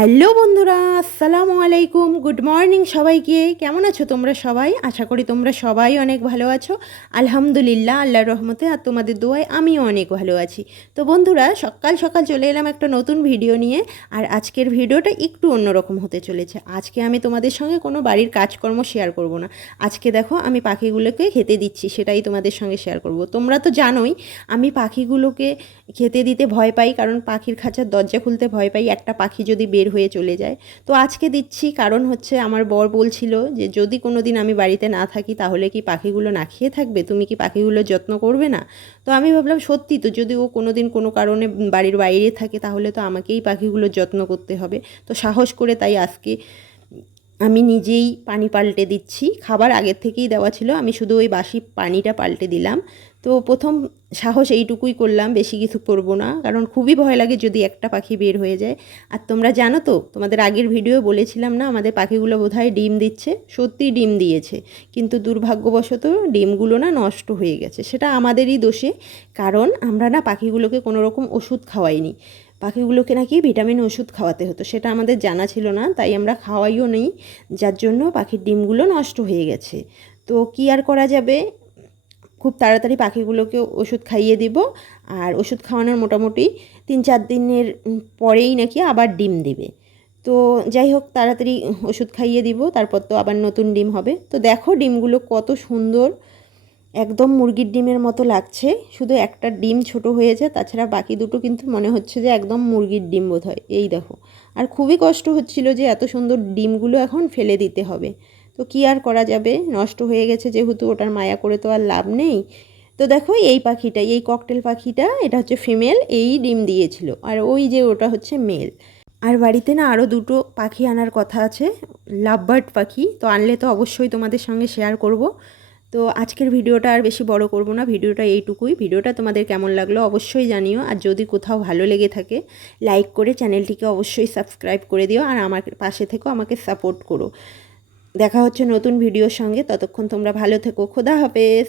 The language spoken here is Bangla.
হ্যালো বন্ধুরা, আসসালামু আলাইকুম, গুড মর্নিং সবাইকে। কেমন আছো তোমরা সবাই? আশা করি তোমরা সবাই অনেক ভালো আছো। আলহামদুলিল্লাহ, আল্লাহর রহমতে আর তোমাদের দোয়ায় আমিও অনেক ভালো আছি। তো বন্ধুরা, সকাল সকাল চলে এলাম একটা নতুন ভিডিও নিয়ে, আর আজকের ভিডিওটা একটু অন্যরকম হতে চলেছে। আজকে আমি তোমাদের সঙ্গে কোনো বাড়ির কাজকর্ম শেয়ার করব না। আজকে দেখো, আমি পাখিগুলোকে খেতে দিচ্ছি, সেটাই তোমাদের সঙ্গে শেয়ার করব। তোমরা তো জানোই, আমি পাখিগুলোকে খেতে দিতে ভয় পাই, কারণ পাখির খাঁচার দরজা খুলতে ভয় পাই। একটা পাখি যদি বের হয়ে চলে যায়। তো আজকে দিচ্ছি কারণ হচ্ছে আমার বর বলছিল যে, যদি কোনো দিন আমি বাড়িতে না থাকি তাহলে কি পাখিগুলো না খেয়ে থাকবে? তুমি কি পাখিগুলোর যত্ন করবে না? তো আমি ভাবলাম, সত্যি তো, যদি ও কোনো দিন কোনো কারণে বাড়ির বাইরে থাকে তাহলে তো আমাকেই পাখিগুলোর যত্ন করতে হবে। তো সাহস করে তাই আজকে আমি নিজেই পানি পাল্টে দিচ্ছি। খাবার আগের থেকেই দেওয়া ছিল। আমি শুধু ওই বাসি পানিটা পাল্টে দিলাম। তো প্রথম সাহস এইটুকুই করলাম, বেশি কিছু করব না। কারণ খুবই ভয় লাগে যদি একটা পাখি বের হয়ে যায়। আর তোমরা জানো তো, তোমাদের আগের ভিডিও বলেছিলাম না, আমাদের পাখিগুলো বোধহয় ডিম দিচ্ছে। সত্যি ডিম দিয়েছে। কিন্তু দুর্ভাগ্যবশত ডিমগুলো না নষ্ট হয়ে গেছে। সেটা আমাদেরই দোষে। কারণ আমরা না পাখিগুলোকে কোনো রকম ওষুধ খাওয়াইনি। পাখিগুলোকে নাকি ভিটামিন ওষুধ খাওয়াতে হতো, সেটা আমাদের জানা ছিল না, তাই আমরা খাওয়াইও নেই, যার জন্য পাখির ডিমগুলো নষ্ট হয়ে গেছে। তো কী আর করা যাবে? খুব তাড়াতাড়ি পাখিগুলোকে ওষুধ খাইয়ে দিব, আর ওষুধ খাওয়ানোর মোটামুটি তিন চার দিনের পরেই নাকি আবার ডিম দিবে। তো যাই হোক, তাড়াতাড়ি ওষুধ খাইয়ে দিব, তারপর তো আবার নতুন ডিম হবে। তো দেখো ডিমগুলো কত সুন্দর একদম মুরগির ডিমের মতো লাগছে। শুধু একটা ডিম ছোট হয়েছে, তাছাড়া বাকি দুটো কিন্তু মনে হচ্ছে যে একদম মুরগির ডিম বোধ হয় এই দেখো। আর খুবই কষ্ট হচ্ছিল যে এত সুন্দর ডিমগুলো এখন ফেলে দিতে হবে। তো কী আর করা যাবে? নষ্ট হয়ে গেছে যেহেতু, ওটার মায়া করে তো আর লাভ নেই। তো দেখো, এই পাখিটা, এই ককটেল পাখিটা, এটা হচ্ছে ফিমেল, এই ডিম দিয়েছিল। আর ওই যে ওটা হচ্ছে মেল। আর বাড়িতে না আরও দুটো পাখি আনার কথা আছে লাভ বার্ড পাখি। তো আনলে তো অবশ্যই তোমাদের সঙ্গে শেয়ার করব। তো আজকের ভিডিওটা আর বেশি বড় করব না, ভিডিওটা এইটুকুই। ভিডিওটা তোমাদের কেমন লাগল অবশ্যই জানিও, আর যদি কোথাও ভালো লেগে থাকে, লাইক করে চ্যানেলটিকে অবশ্যই সাবস্ক্রাইব করে দিও, আর আমার পাশে থেকেও আমাকে সাপোর্ট করো। দেখা হচ্ছে নতুন ভিডিওর সঙ্গে, ততক্ষণ তোমরা ভালো থেকো, খোদা হাফেজ।